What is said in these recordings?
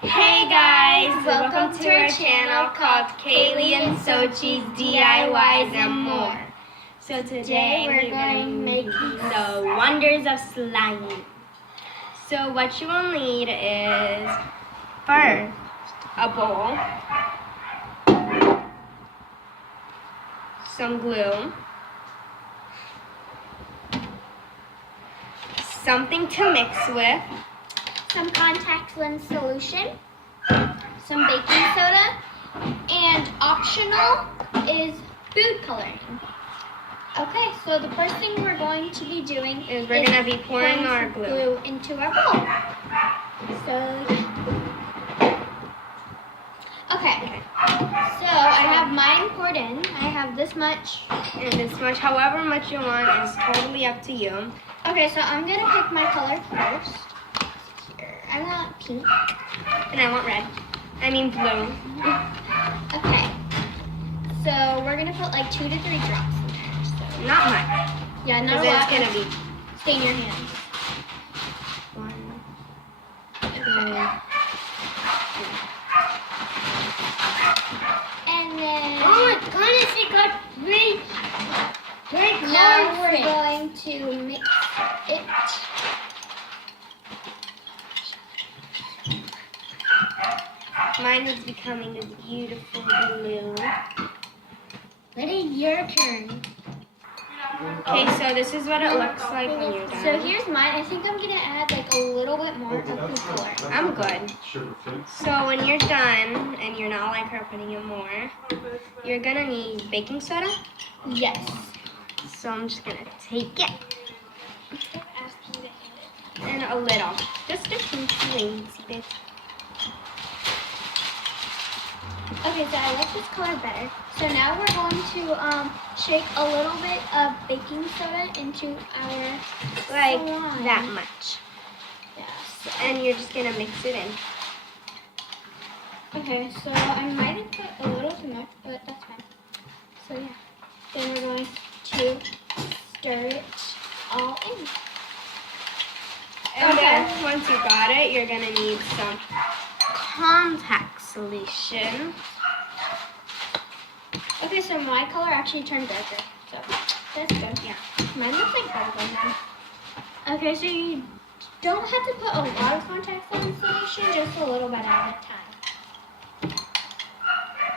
Hey guys, welcome to our channel called Kaylee and Sochi's DIYs and more. So today we're going to make the wonders of slime. So what you will need is first a bowl, some glue, something to mix with, some contact lens solution, some baking soda, and optional is food coloring. Okay, so the first thing we're going to be doing is we're going to be pouring our glue into our bowl. Okay, so I have mine poured in. I have this much. And this much, however much you want, is totally up to you. Okay, so I'm going to pick my color first. I want pink. And I want red. I mean blue. Okay. So we're going to put like 2 to 3 drops in there. So. Not much. Yeah, not a lot. It's going to be. Stain your hands. 1, 2, 3. And then... Oh my goodness, it got three now we're colors. going to mix it. Mine is becoming this beautiful blue. What is your turn? Okay, so this is what it looks like when you're done. So here's mine. I think I'm going to add like a little bit more of food color. I'm good. So when you're done and you're not like her putting in more, you're going to need baking soda. Yes. So I'm just going to take it. And a little. Just a teensy bit. Okay, so I like this color better. So now we're going to shake a little bit of baking soda into our Like slime. that much. Yes. And you're just going to mix it in. Okay, so I might have put a little too much, but that's fine. So yeah. Then we're going to stir it all in. And then once you got it, you're going to need some contact solution. Okay, so my color actually turned darker, so that's good. Yeah. Mine looks like bubblegum now. Okay, so you don't have to put a lot of contact lens solution, just a little bit at a time.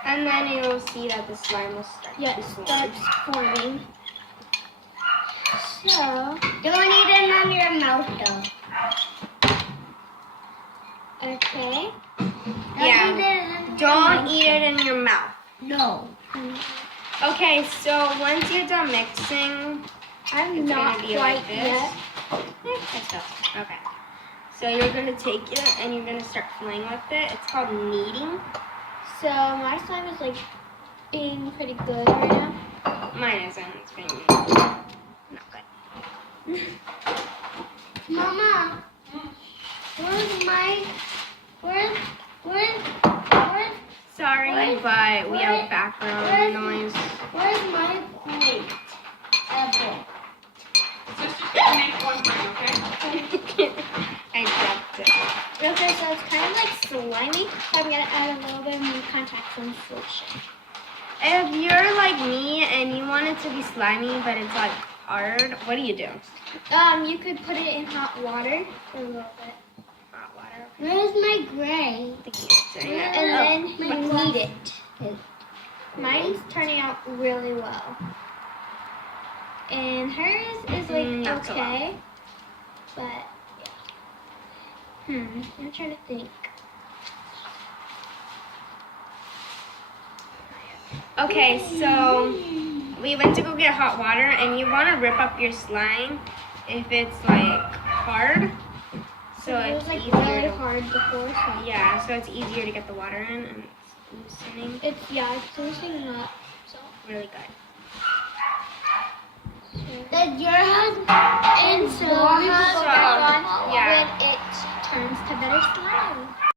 And then you'll see that the slime will start Yeah, to it form. starts forming. So, Don't eat it on your mouth though. okay. Yeah. Don't eat it in your mouth. No. Okay, so once you're done mixing, I'm it's not gonna be quite like this. yet. Let's go. Okay. So you're gonna take it and you're gonna start playing with it. It's called kneading. So my slime is like being pretty good right now. Mine isn't. It's being not good. Mama, where's my, where's, Sorry, but we have background noise. where's my plate? Apple. Make one for you, okay? I dropped it. Okay, so it's kind of like slimy. So I'm gonna add a little bit more contact lens solution. If you're like me and you want it to be slimy, but it's like hard, what do? You could put it in hot water for a little bit. Hot water. Where's my gray? And then you knead it. Mine's turning out really well. And hers is like not so okay. But yeah. I'm trying to think. Okay, so we went to go get hot water, and you want to rip up your slime if it's like hard. So It was it's like easier really to, hard before. So yeah, so it's easier to get the water in and it's loosening. it's loosening up. So Really good. Does your husband and so we will go So, back on yeah. when it turns to better slime.